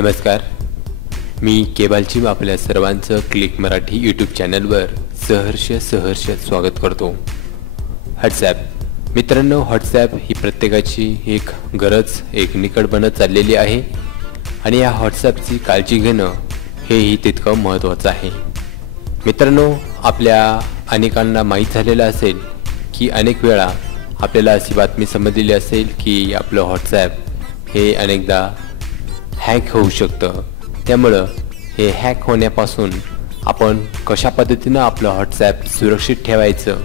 नमस्कार, मी केबालची आपल्या सर्वांचं क्लिक मराठी यूट्यूब चॅनलवर सहर्ष स्वागत करतो। व्हॉट्सॲप मित्रांनो, व्हॉट्सॲप ही प्रत्येकाची एक गरज, एक निकड बनत चाललेली आहे आणि या व्हॉट्सॲपची काळजी घेणं हेही तितकं महत्त्वाचं आहे। मित्रांनो, आपल्या अनेकांना माहीत झालेलं असेल की अनेक वेळा आपल्याला अशी बातमी समजलेली असेल की आपलं व्हॉट्सॲप हे अनेकदा हॅक होऊ शकतं। त्यामुळं हे हॅक होण्यापासून आपण कशा पद्धतीनं आपलं व्हॉट्सॲप सुरक्षित ठेवायचं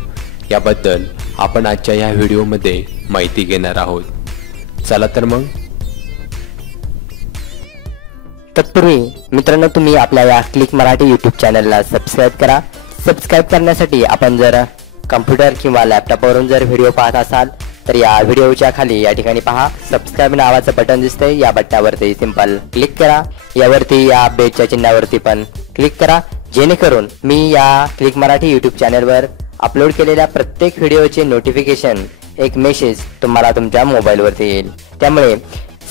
याबद्दल आपण आजच्या या व्हिडिओमध्ये माहिती घेणार आहोत। चला तर मग। तत्पूर्वी मित्रांनो, तुम्ही आपल्या या क्लिक मराठी यूट्यूब चॅनलला सबस्क्राइब करा। सबस्क्राइब करण्यासाठी आपण जर कॉम्प्युटर किंवा लॅपटॉपवरून जर व्हिडिओ पाहत असाल तर या व्हिडिओच्या खाली या ठिकाणी पहा सबस्क्राइब नावाचं बटन दिसतंय, या बटनावरती सिंपल क्लिक करा। यावरती या बेलच्या चिन्हावरती पण क्लिक करा, जेणेकरून मी या क्लिक मराठी यूट्यूब चॅनलवर अपलोड केलेल्या प्रत्येक व्हिडिओचे नोटिफिकेशन, एक मेसेज तुम्हाला तुमच्या मोबाईलवरती येईल। त्यामुळे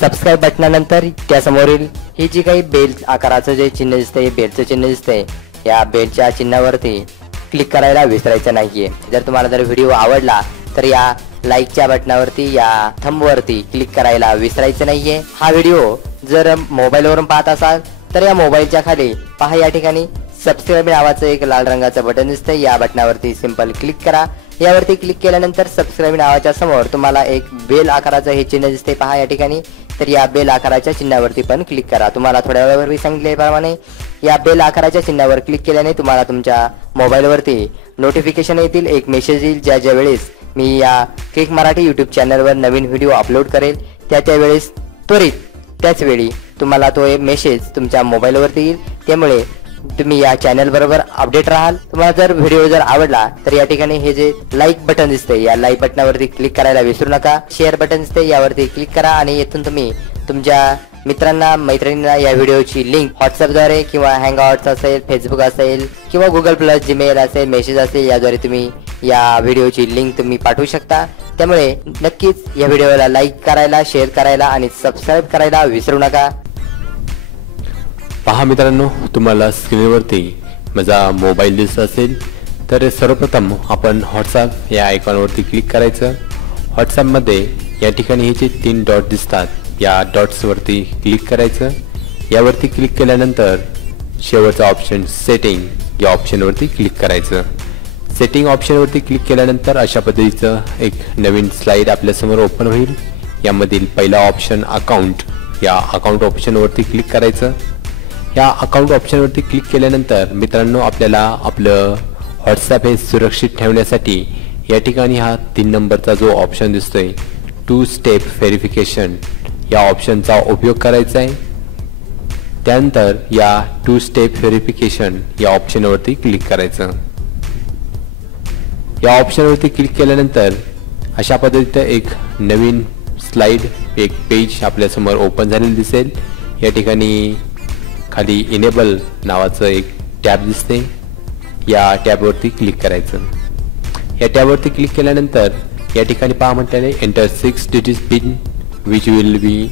सबस्क्राइब बटनानंतर त्यासमोरील ही जी काही बेल आकाराचं जे चिन्ह दिसतंय, बेलचं चिन्ह दिसतंय, या बेलच्या चिन्हावरती क्लिक करायला विसरायचं नाहीये। जर तुम्हाला जर व्हिडिओ आवडला तर या लाईकच्या बटनावरती, या थंबवरती क्लिक करायला विसरायचं नाहीये। हा व्हिडिओ जर मोबाईलवरून पाहत असाल तर या मोबाईलच्या खाली पहा, या ठिकाणी सबस्क्राइब नावाचं एक लाल रंगाचं बटन दिसतंय, या बटनावरती सिंपल क्लिक करा। यावरती क्लिक केल्यानंतर सबस्क्राइब नावाच्या समोर तुम्हाला एक बेल आकाराचं हे चिन्ह दिसते, पहा या ठिकाणी। तर या बेल आकाराच्या चिन्हावरती पण क्लिक करा। तुम्हाला थोड्या वेळापूर्वी सांगितल्याप्रमाणे या बेल आकाराच्या चिन्हावर क्लिक केल्याने तुम्हाला तुमच्या मोबाईलवरती नोटिफिकेशन येतील, एक मेसेज येईल, ज्या वेळेस मी या क्लिक मराठी यूट्यूब चॅनलवर नवीन व्हिडिओ अपलोड करेल त्यावेळेस त्वरित त्याच वेळी तुम्हाला तो एक मेसेज तुमच्या मोबाईलवरती येईल। त्यामुळे तुम्ही या चॅनल बरोबर अपडेट राहाल। तुम्हाला जर व्हिडिओ जर आवडला तर या ठिकाणी हे जे लाईक बटन दिसते, या लाईक बटनावरती क्लिक करायला विसरू नका। शेअर बटन दिसते, यावरती क्लिक करा आणि येथून तुम्ही तुमच्या मित्रांना, मैत्रिणींना या व्हिडिओची लिंक व्हॉट्सअपद्वारे किंवा हँगआउट्स असेल, फेसबुक असेल किंवा गुगल प्लस, जीमेल असेल, मेसेज असेल, याद्वारे तुम्ही या व्हिडिओची लिंक तुम्ही पाठवू शकता। त्यामुळे नक्कीच या व्हिडिओला लाईक करायला, शेअर करायला आणि सबस्क्राइब करायला विसरू नका। पहा मित्रांनो, तुम्हाला स्क्रीनवरती माझा मोबाईल दिसत असेल तर सर्वप्रथम आपण व्हॉट्सॲप या आयकॉनवरती क्लिक करायचं। व्हॉट्सॲपमध्ये या ठिकाणी हे जे 3 डॉट दिसतात, या डॉट्सवरती क्लिक करायचं। यावरती क्लिक केल्यानंतर शेवटचा ऑप्शन सेटिंग या ऑप्शनवरती क्लिक करायचं। सेटिंग ऑप्शनवरती क्लिक केल्यानंतर अशा पद्धतीचं एक नवीन स्लाइड आपल्यासमोर ओपन होईल। यामधील पहिला ऑप्शन अकाउंट, या अकाउंट ऑप्शनवरती क्लिक करायचं। या अकाउंट ऑप्शनवरती क्लिक केल्यानंतर मित्रांनो, आपल्याला आपलं व्हॉट्सॲप हे सुरक्षित ठेवण्यासाठी या ठिकाणी हा 3 नंबरचा जो ऑप्शन दिसतोय, 2 स्टेप व्हेरिफिकेशन, या ऑप्शनचा उपयोग करायचा आहे। त्यानंतर या 2 स्टेप व्हेरिफिकेशन या ऑप्शनवरती क्लिक करायचं। या ऑप्शनवरती क्लिक केल्यानंतर अशा पद्धतीचं एक नवीन स्लाइड, एक पेज आपल्यासमोर ओपन झालेलं दिसेल। या ठिकाणी खाली इनेबल नावाचं एक टॅब दिसते, या टॅबवरती क्लिक करायचं। या टॅबवरती क्लिक केल्यानंतर या ठिकाणी पहा म्हटलेले enter 6 digit pin which will be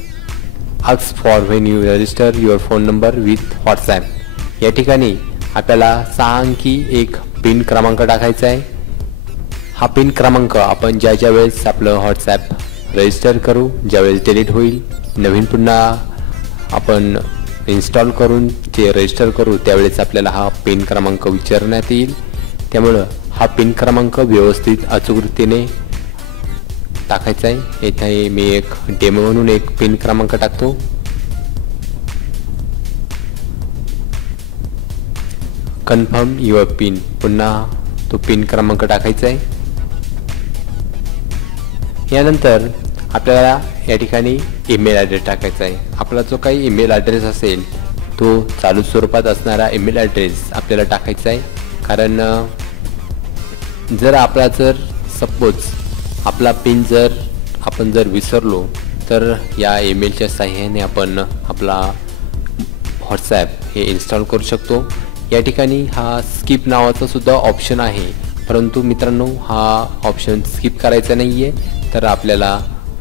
ask for when you register your phone number with WhatsApp. या ठिकाणी आपल्याला 6 अंकी एक पिन क्रमांक टाकायचा आहे। हा पिन क्रमांक आपण ज्या वेळेस आपलं व्हॉट्सॲप रजिस्टर करू, ज्यावेळेस डिलीट होईल, नवीन पुन्हा आपण इन्स्टॉल करून जे रजिस्टर करू त्यावेळेस आपल्याला हा पिन क्रमांक विचारण्यात येईल। त्यामुळं हा पिन क्रमांक व्यवस्थित अचूकरीतीने टाकायचा आहे। इथे मी एक डेमो म्हणून एक पिन क्रमांक टाकतो। कन्फर्म युअर पिन, पुन्हा तो पिन क्रमांक टाकायचा आहे। यानंतर आपल्याला या ठिकाणी ईमेल ॲड्रेस टाकायचा आहे। आपला जो काही ईमेल ॲड्रेस असेल तो चालू स्वरूपात असणारा ईमेल ॲड्रेस आपल्याला टाकायचा आहे। कारण जर सपोज आपला पिन आपण जर विसरलो तर या ईमेलच्या सहाय्याने आपण आपला व्हॉट्सॲप हे इन्स्टॉल करू शकतो। या ठिकाणी हा स्किप नावाचा सुद्धा ऑप्शन आहे, परंतु मित्रांनो हा ऑप्शन स्किप करायचा नाही आहे। तर आपल्याला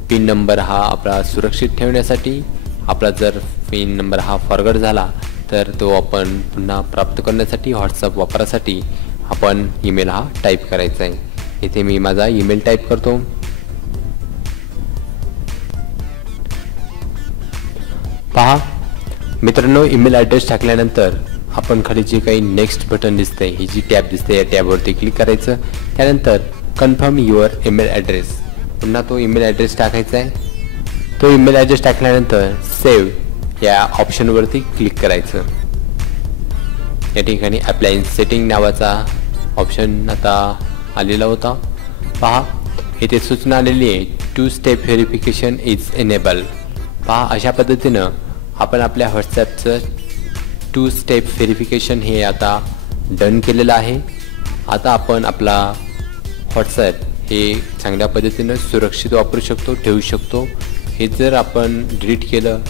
पिन नंबर हा आपला सुरक्षित ठेवण्यासाठी आपला जर पिन नंबर हा फॉरवर्ड झाला तर तो आपण पुन्हा प्राप्त करण्यासाठी व्हॉट्सअप वापरासाठी आपण ईमेल हा टाईप करायचा आहे. इथे मी माझा ईमेल टाईप करतो. पहा मित्रांनो, ईमेल ॲड्रेस टाकल्यानंतर आपण खाली जे काही नेक्स्ट बटन दिसतंय, ही जी टॅब दिसते या टॅबवरती क्लिक करायचं. त्यानंतर कन्फर्म युअर ईमेल ॲड्रेस, पुन्हा तो ईमेल ॲड्रेस टाकायचा आहे. तो ईमेल ॲड्रेस टाकल्यानंतर सेव्ह या ऑप्शनवरती क्लिक करायचं. या ठिकाणी अप्लाय सेटिंग नावाचा ऑप्शन आता आलेला होता. पहा इथे सूचना आलेली आहे, 2 स्टेप व्हेरिफिकेशन इज एनेबल. पहा अशा पद्धतीनं आपण आपल्या व्हॉट्सॲपचं 2 स्टेप व्हेरिफिकेशन हे आता डन केलेलं आहे. आता आपण आपला व्हॉट्सॲप हे चांगल्या पद्धतीनं सुरक्षित वापरू शकतो, ठेवू शकतो. हे जर आपण डिलीट केलं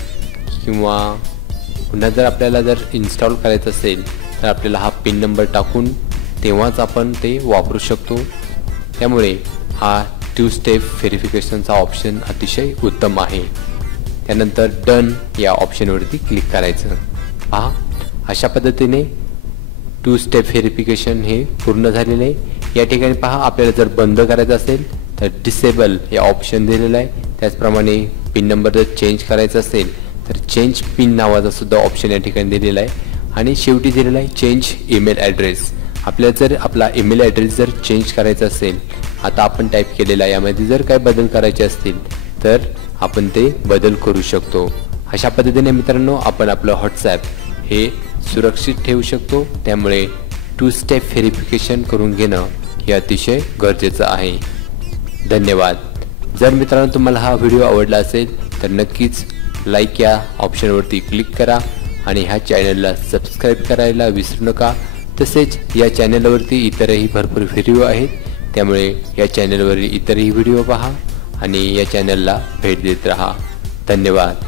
किंवा पुन्हा जर आपल्याला जर इन्स्टॉल करायचं असेल तर आपल्याला हा पिन नंबर टाकून तेव्हाच आपण ते वापरू शकतो. त्यामुळे हा 2 स्टेप व्हेरिफिकेशनचा ऑप्शन अतिशय उत्तम आहे. त्यानंतर डन या ऑप्शनवरती क्लिक करायचं. पहा अशा पद्धतीने 2 स्टेप व्हेरिफिकेशन हे पूर्ण झालेले आहे. या ठिकाणी पहा आपल्याला जर बंद करायचं असेल तर डिसेबल या ऑप्शन दिलेला आहे. त्याचप्रमाणे पिन नंबर जर चेंज करायचा असेल तर चेंज पिन नावाचा सुद्धा ऑप्शन या ठिकाणी दिलेला आहे. आणि शेवटी दिलेला आहे चेंज ईमेल ॲड्रेस. आपल्याला जर आपला ईमेल ॲड्रेस जर चेंज करायचा असेल, आता आपण टाईप केलेला यामध्ये जर काही बदल करायचे असतील तर आपण ते बदल करू शकतो. अशा पद्धतीने मित्रांनो आपण आपलं व्हॉट्सॲप हे सुरक्षित ठेवू शकतो. त्यामुळे 2 स्टेप व्हेरिफिकेशन करून घेणं हे अतिशय गरजेचं आहे. धन्यवाद. जर मित्रांनो तुम्हाला हा व्हिडिओ आवडला असेल तर नक्कीच लाईक या ऑप्शनवरती क्लिक करा आणि ह्या चॅनलला सबस्क्राईब करायला विसरू नका. तसेच या चॅनलवरती इतरही भरपूर व्हिडिओ आहेत, त्यामुळे या चॅनलवरील इतरही व्हिडिओ पहा आणि या चॅनलला भेट देत रहा. धन्यवाद.